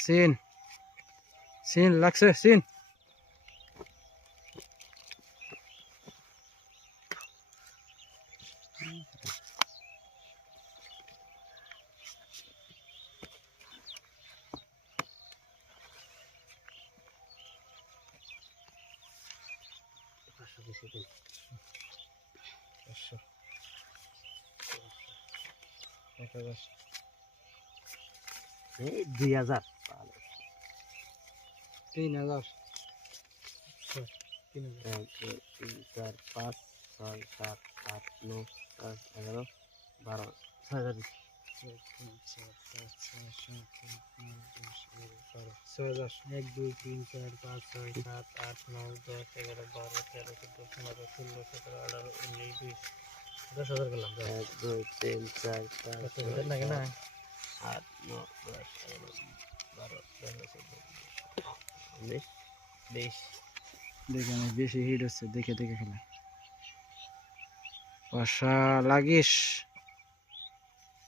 Scene scene লাগছে scene পাঁচশো এক হাজার এই দুই হাজার তিন হাজার তিন হাজার এক দুই তিন চার পাঁচ ছয় সাত আট নয় দশ এগারো বারো ছয় হাজার। ছয়, হাজার। এক দুই তিন চার পাঁচ ছয় সাত আট নয় দশ এগারো বারো তেরো চোদ্দ পনেরো ষোলো সতেরো আঠারো উনিশ বিশ। দশ হাজার করলাম। এক দুই তিন চার পাঁচ ছয় সাত, আট নয় দশ এগারো বারো তেরো চোদ্দ উনিশ বিশ দেখে আমি বেশি হিট হচ্ছে দেখে দেখে খেলা। বর্ষা লাগিস।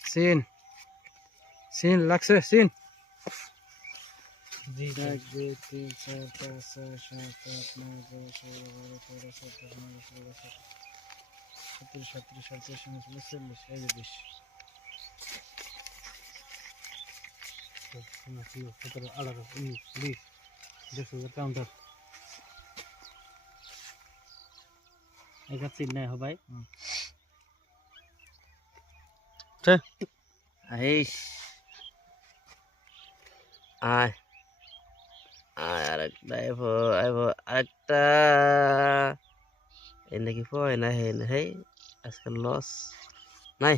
সিন সিন লাগছে সিন। এক দুই তিন চার পাঁচ ছয় সাত আট নয় দশ এগারো বারো তেরো চোদ্দ পনেরো ষোলো সতেরো সতেরো সাতত্রিশ আটত্রিশ উনচল্লিশ চল্লিশ এই যে বিশ। কাউন্টার একা চিন নাই হবাই হুম। আইস আয় আয় আরেকটা আইব আইব আরেকটা এই নাকি পয় না হে না হে আজকাল লস নাই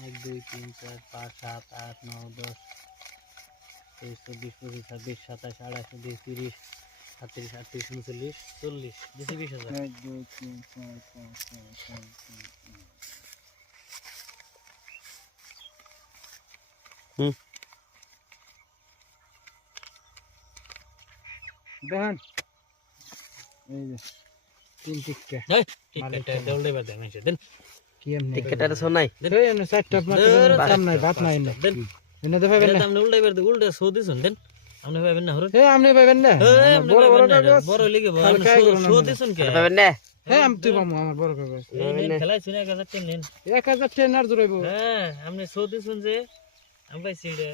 এক দুই তিন চার পাঁচ সাত আট নয় দশ তেইশ চব্বিশ পঁচিশ ছাব্বিশ সাতাশ আঠাশ উনত্রিশ তিরিশ সাতত্রিশ আটত্রিশ উনচল্লিশ চল্লিশ বেশি বিশ হাজার এক দুই তিন চার পাঁচ ছয় সাত হুম। দেখেন এই যে তিন টিক্কা কি এমনি টিকেট আপনার দাম নাই ভাত নাই এনে তো পাবেন না এই আপনি পাবেন না। বড় বড় আপনি। পাবেন না? এই আমি তুই পাবো আমার বড় কাগজ। এক হাজার ট্রেন আর জুড়াইবো হ্যাঁ আপনি সৌদি যে আমি পাইছি এটা।